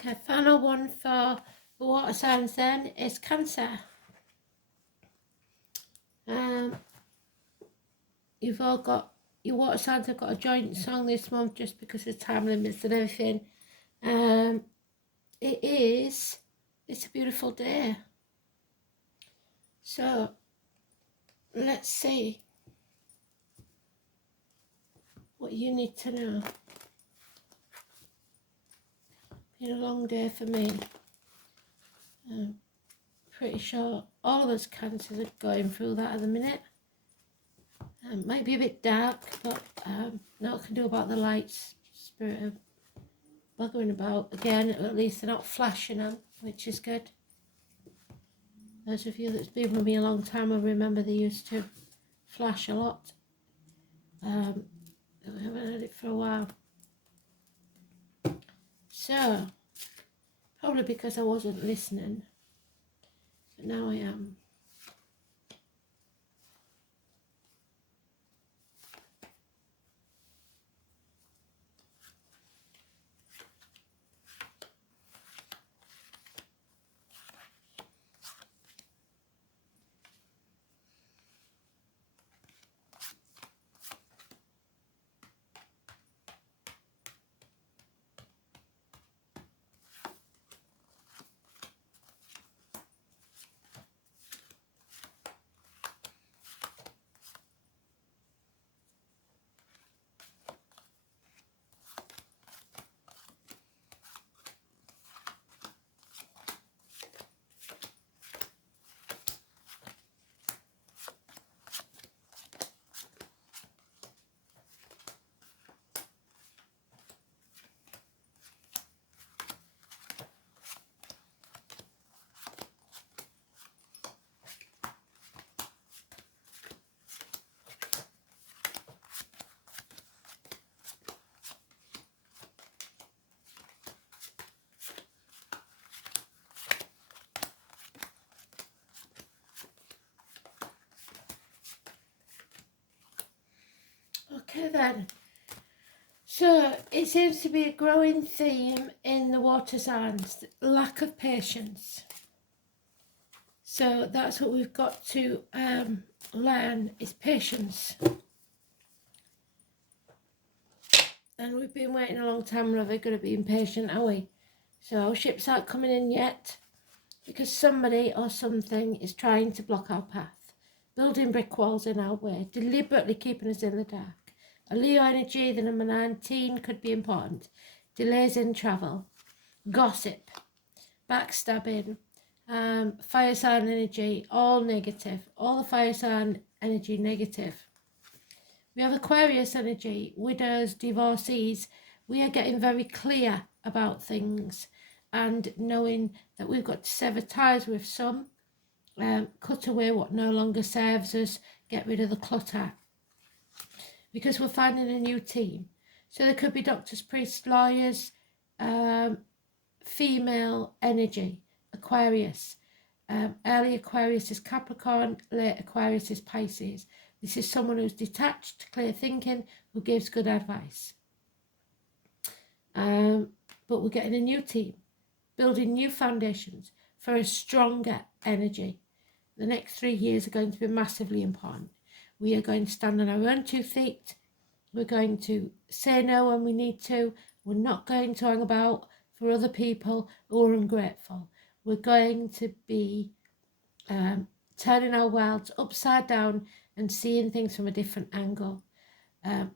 Okay, final one for the water signs then is Cancer. You've all got, your water signs have got a joint song this month just because of time limits and everything. It's a beautiful day. So, let's see what you need to know. Been a long day for me. Pretty sure all of us Cancers are going through that at the minute. Might be a bit dark, but not what I can do about the lights. Spirit of buggering about again. At least they're not flashing them, which is good. Those of you that's been with me a long time will remember they used to flash a lot. We haven't had it for a while. So, probably because I wasn't listening, but now I am. Okay then. So it seems to be a growing theme in the water signs, lack of patience. So that's what we've got to learn is patience. And we've been waiting a long time, we're never going to be impatient, are we? So our ships aren't coming in yet because somebody or something is trying to block our path, building brick walls in our way, deliberately keeping us in the dark. A Leo energy, the number 19, could be important. Delays in travel, gossip, backstabbing, fire sign energy, all negative. All the fire sign energy negative. We have Aquarius energy, widows, divorcees. We are getting very clear about things and knowing that we've got to sever ties with some, cut away what no longer serves us, get rid of the clutter. Because we're finding a new team. So there could be doctors, priests, lawyers, female energy, Aquarius. Early Aquarius is Capricorn, late Aquarius is Pisces. This is someone who's detached, clear thinking, who gives good advice. But we're getting a new team, building new foundations for a stronger energy. The next 3 years are going to be massively important. We are going to stand on our own 2 feet. We're going to say no when we need to. We're not going to hang about for other people who are ungrateful. We're going to be turning our worlds upside down and seeing things from a different angle.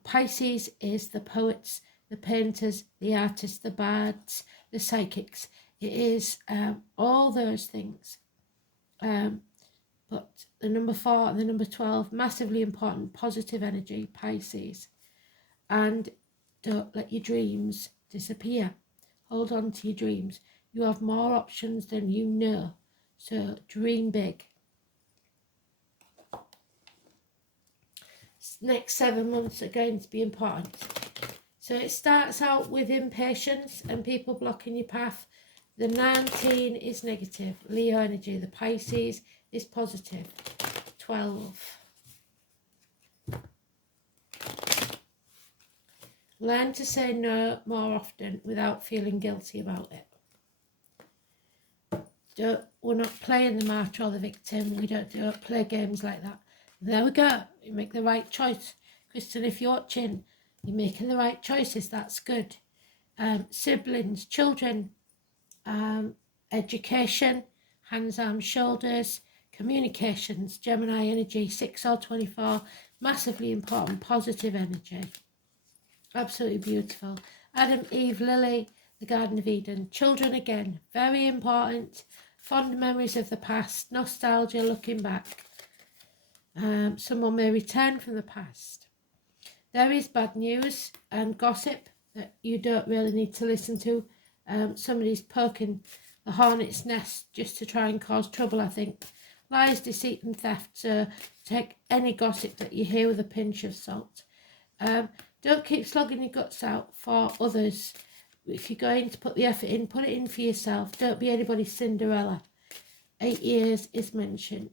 Pisces is the poets, the painters, the artists, the bards, the psychics. It is all those things. But the number 4 and the number 12, massively important, positive energy, Pisces. And don't let your dreams disappear. Hold on to your dreams. You have more options than you know. So dream big. Next 7 months are going to be important. So it starts out with impatience and people blocking your path. The 19 is negative, Leo energy. The Pisces is positive, 12. Learn to say no more often without feeling guilty about it. We're not playing the martyr or the victim. We don't play games like that. There we go. You make the right choice. Kristen, if you're watching, you're making the right choices. That's good. Siblings, children, education, hands, arms, shoulders, communications, Gemini energy, 6 or 24, massively important, positive energy. Absolutely beautiful. Adam, Eve, Lily, the Garden of Eden. Children again, very important. Fond memories of the past, nostalgia, looking back. Someone may return from the past. There is bad news and gossip that you don't really need to listen to. Somebody's poking the hornet's nest just to try and cause trouble, I think. Lies, deceit and theft. So take any gossip that you hear with a pinch of salt. Don't keep slogging your guts out for others. If you're going to put the effort in, put it in for yourself. Don't be anybody's Cinderella. 8 years is mentioned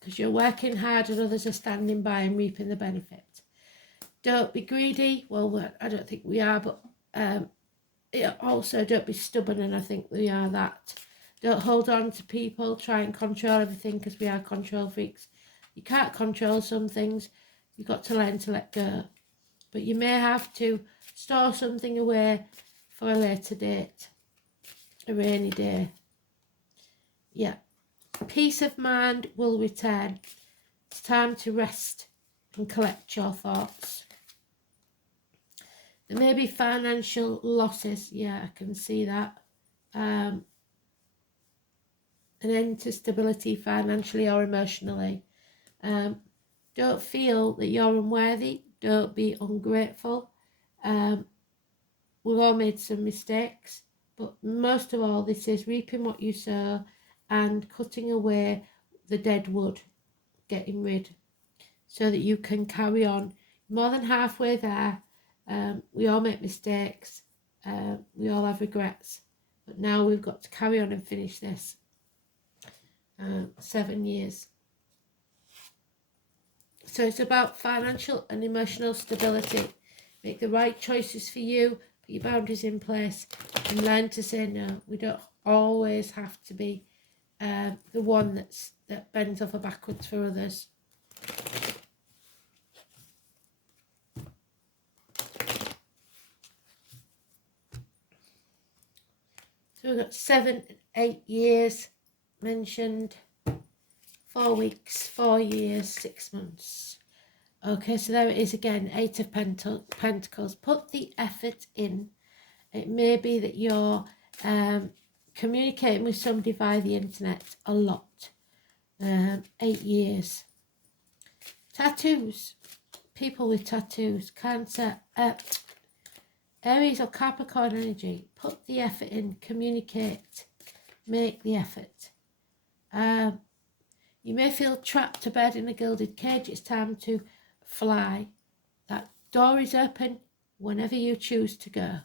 because you're working hard and others are standing by and reaping the benefit. Don't be greedy. Well, I don't think we are, but also don't be stubborn, and I think we are that. Don't hold on to people, try and control everything because we are control freaks. You can't control some things. You've got to learn to let go. But you may have to store something away for a later date, a rainy day. Yeah. Peace of mind will return. It's time to rest and collect your thoughts. There may be financial losses. Yeah, I can see that. An end to stability financially or emotionally. Don't feel that you're unworthy. Don't be ungrateful. We've all made some mistakes, but most of all, this is reaping what you sow and cutting away the dead wood, getting rid, so that you can carry on. More than halfway there. We all make mistakes. We all have regrets, but now we've got to carry on and finish this. 7 years. So it's about financial and emotional stability. Make the right choices for you, put your boundaries in place, and learn to say no. We don't always have to be the one that bends over backwards for others. So we've got 7 and 8 years mentioned. 4 weeks, 4 years, 6 months. Okay, so there it is again, 8 of Pentacles. Put the effort in. It may be that you're communicating with somebody via the internet a lot. 8 years. Tattoos. People with tattoos. Cancer. Aries or Capricorn energy. Put the effort in. Communicate. Make the effort. You may feel trapped to bed in a gilded cage. It's time to fly. That door is open whenever you choose to go.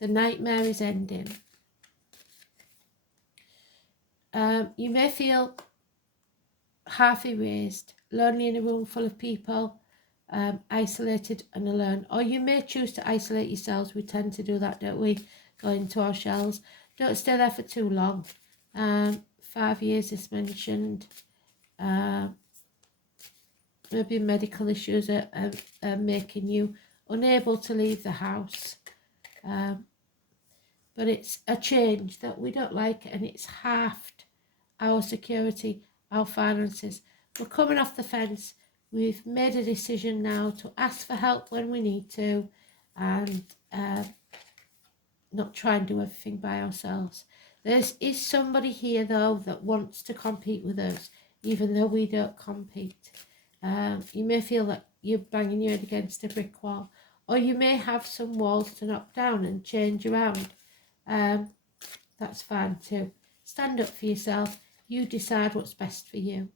The nightmare is ending. You may feel half erased, lonely in a room full of people, isolated and alone. Or you may choose to isolate yourselves. We tend to do that, don't we? Go into our shells. Don't stay there for too long. 5 years is mentioned. Maybe medical issues are making you unable to leave the house. But it's a change that we don't like, and it's halved our security, our finances. We're coming off the fence. We've made a decision now to ask for help when we need to, and not try and do everything by ourselves. There is somebody here, though, that wants to compete with us, even though we don't compete. You may feel that you're banging your head against a brick wall, or you may have some walls to knock down and change around. That's fine too. Stand up for yourself. You decide what's best for you.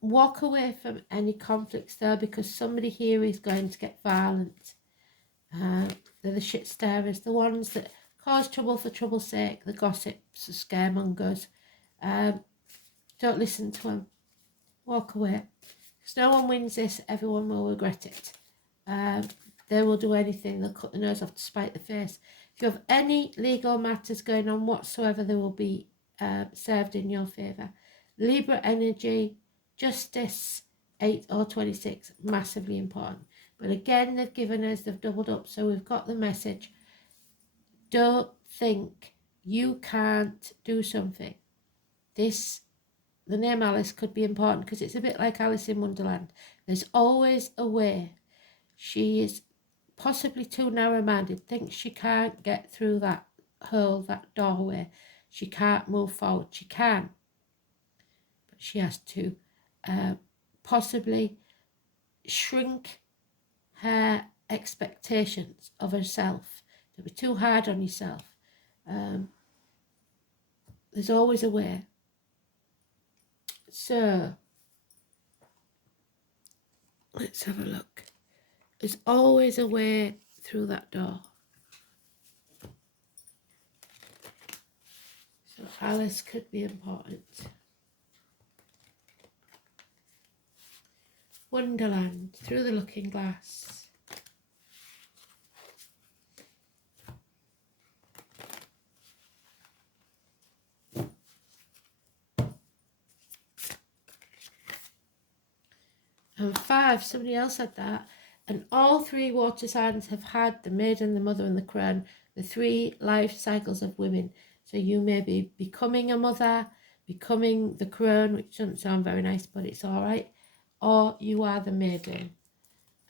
Walk away from any conflicts, though, because somebody here is going to get violent. They're the shit stirrers, the ones that cause trouble for trouble's sake, the gossips, the scaremongers. Don't listen to them. Walk away. Because no one wins this, everyone will regret it. They will do anything. They'll cut the nose off to spite the face. If you have any legal matters going on whatsoever, they will be served in your favour. Libra energy, justice, 8 or 26, massively important. But again, they've given us, they've doubled up, so we've got the message. Don't think you can't do something. The name Alice could be important because it's a bit like Alice in Wonderland. There's always a way. She is possibly too narrow-minded, thinks she can't get through that hole, that doorway. She can't move forward. She can, but she has to possibly shrink her expectations of herself. Don't be too hard on yourself. There's always a way. So, let's have a look. There's always a way through that door. So Alice could be important. Wonderland, through the looking glass. And 5, somebody else had that. And all 3 water signs have had the maiden, the mother and the crone, the 3 life cycles of women. So you may be becoming a mother, becoming the crone, which doesn't sound very nice, but it's all right. Or you are the maiden.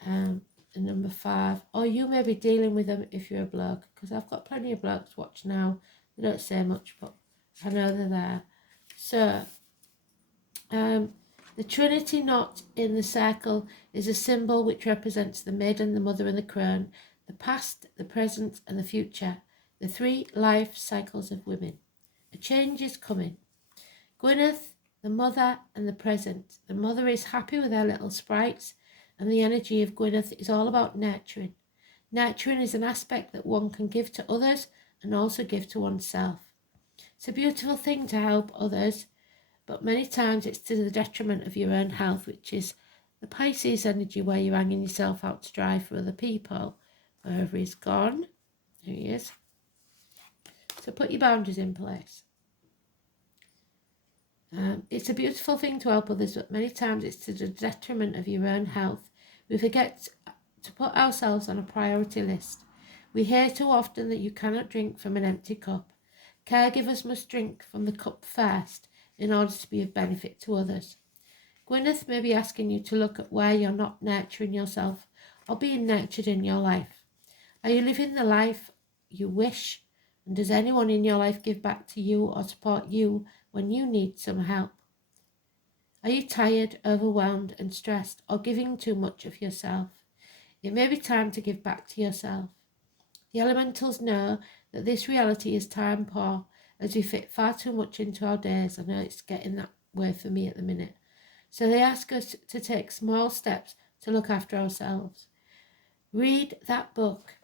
And number 5. Or you may be dealing with them if you're a bloke, because I've got plenty of blokes watch now. They don't say much, but I know they're there. So, the Trinity knot in the circle is a symbol which represents the maiden, the mother and the crone, the past, the present and the future, the 3 life cycles of women. A change is coming. Gwyneth, the mother and the present. The mother is happy with her little sprites, and the energy of Gwyneth is all about nurturing. Nurturing is an aspect that one can give to others and also give to oneself. It's a beautiful thing to help others, but many times it's to the detriment of your own health, which is the Pisces energy where you're hanging yourself out to dry for other people. Wherever he's gone, there he is. So put your boundaries in place. It's a beautiful thing to help others, but many times it's to the detriment of your own health. We forget to put ourselves on a priority list. We hear too often that you cannot drink from an empty cup. Caregivers must drink from the cup first in order to be of benefit to others. Gwyneth may be asking you to look at where you're not nurturing yourself or being nurtured in your life. Are you living the life you wish? And does anyone in your life give back to you or support you when you need some help? Are you tired, overwhelmed and stressed, or giving too much of yourself? It may be time to give back to yourself. The elementals know that this reality is time poor, as we fit far too much into our days. I know it's getting that way for me at the minute. So they ask us to take small steps to look after ourselves. Read that book.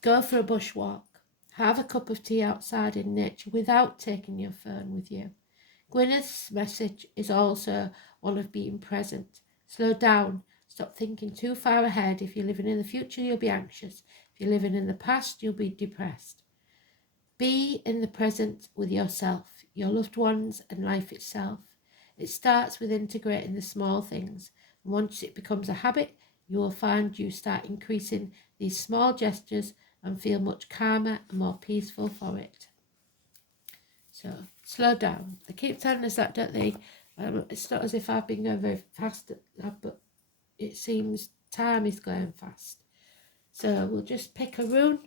Go for a bushwalk. Have a cup of tea outside in nature without taking your phone with you. Gwyneth's message is also one of being present. Slow down. Stop thinking too far ahead. If you're living in the future, you'll be anxious. If you're living in the past, you'll be depressed. Be in the present with yourself, your loved ones and life itself. It starts with integrating the small things. And once it becomes a habit, you will find you start increasing these small gestures and feel much calmer and more peaceful for it. So, slow down. They keep telling us that, don't they? It's not as if I've been going very fast, but it seems time is going fast. So, we'll just pick a rune.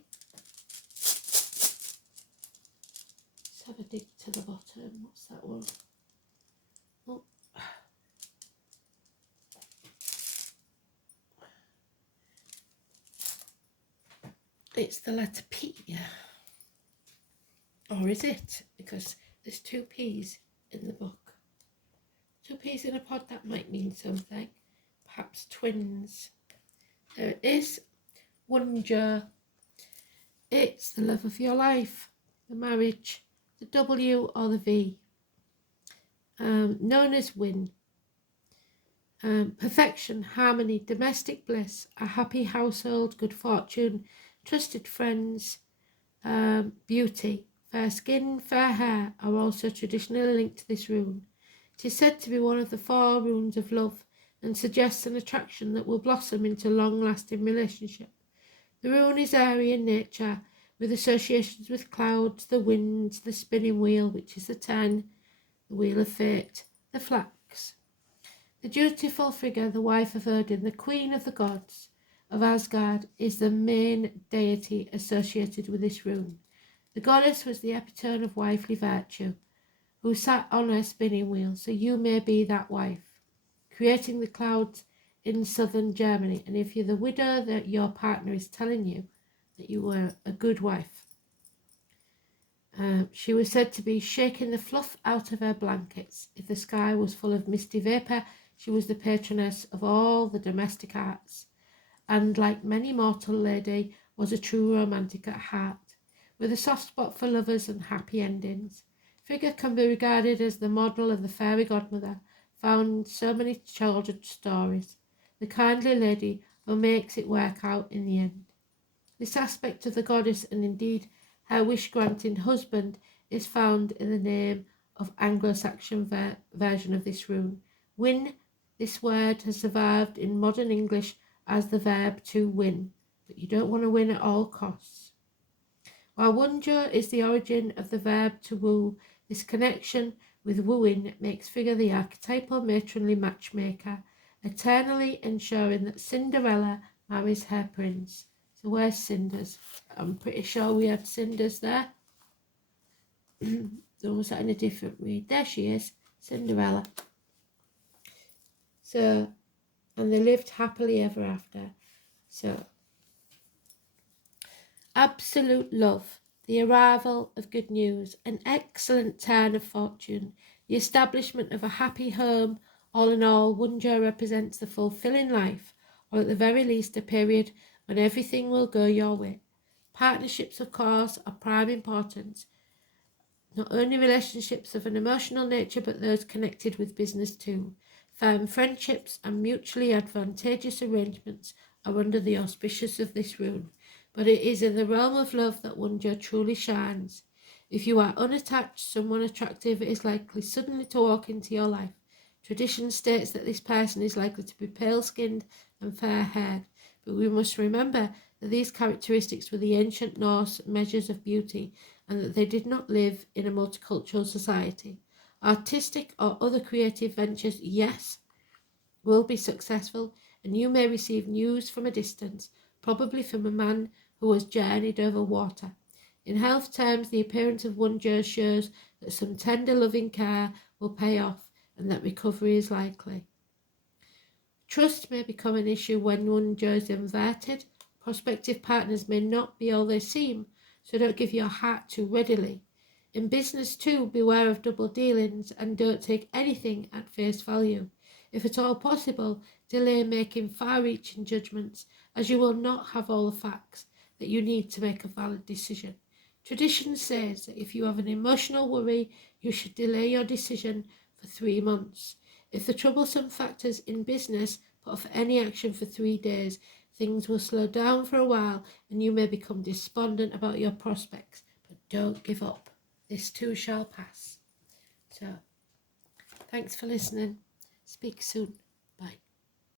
Let's have a dig to the bottom. What's that one? Oh. It's the letter P. Or is it? Because there's 2 P's in the book. 2 P's in a pod, that might mean something. Perhaps twins. There it is. Wonder. It's the love of your life. The marriage. The W or the V. Known as win. Perfection, harmony, domestic bliss, a happy household, good fortune, trusted friends, beauty. Fair skin, fair hair are also traditionally linked to this rune. It is said to be one of the 4 runes of love and suggests an attraction that will blossom into long-lasting relationship. The rune is airy in nature, with associations with clouds, the winds, the spinning wheel, which is the 10, the wheel of fate, the flax. The dutiful figure, the wife of Odin, the queen of the gods of Asgard, is the main deity associated with this rune. The goddess was the epitome of wifely virtue, who sat on her spinning wheel, so you may be that wife, creating the clouds in southern Germany. And if you're the widow, that your partner is telling you that you were a good wife. She was said to be shaking the fluff out of her blankets. If the sky was full of misty vapour, she was the patroness of all the domestic arts, and like many mortal lady, was a true romantic at heart, with a soft spot for lovers and happy endings. Figure can be regarded as the model of the fairy godmother found in so many children's stories, the kindly lady who makes it work out in the end. This aspect of the goddess, and indeed her wish-granting husband, is found in the name of Anglo-Saxon version of this rune. Win, this word has survived in modern English as the verb to win, but you don't want to win at all costs. While wunjo is the origin of the verb to woo, this connection with wooing makes figure the archetypal matronly matchmaker, eternally ensuring that Cinderella marries her prince. So where's Cinders? I'm pretty sure we had Cinders there. Or was that in a different read? There she is, Cinderella. So, and they lived happily ever after. So, absolute love, the arrival of good news, an excellent turn of fortune, the establishment of a happy home. All in all, wunjo represents the fulfilling life, or at the very least a period when everything will go your way. Partnerships, of course, are prime importance. Not only relationships of an emotional nature, but those connected with business too. Firm friendships and mutually advantageous arrangements are under the auspices of this rune. But it is in the realm of love that wunjo truly shines. If you are unattached, someone attractive is likely suddenly to walk into your life. Tradition states that this person is likely to be pale-skinned and fair-haired, but we must remember that these characteristics were the ancient Norse measures of beauty, and that they did not live in a multicultural society. Artistic or other creative ventures, yes, will be successful, and you may receive news from a distance, probably from a man who has journeyed over water. In health terms, the appearance of wunjo shows that some tender loving care will pay off and that recovery is likely. Trust may become an issue when wunjo is inverted. Prospective partners may not be all they seem, so don't give your heart too readily. In business too, beware of double dealings and don't take anything at face value. If at all possible, delay making far-reaching judgments, as you will not have all the facts that you need to make a valid decision. Tradition says that if you have an emotional worry, you should delay your decision for 3 months. If the troublesome factors in business put off any action for 3 days, things will slow down for a while and you may become despondent about your prospects. But don't give up. This too shall pass. So, thanks for listening. Speak soon.